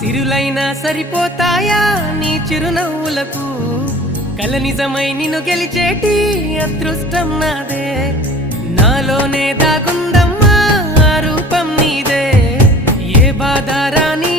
సిరులైనా సరిపోతాయా నీ చిరునవ్వులకు కల నిజమై నిన్ను గెలిచేటి అదృష్టం నాదే నాలోనే దాగుందమ్మా ఆ రూపం నీదే ఏ బాధ రాని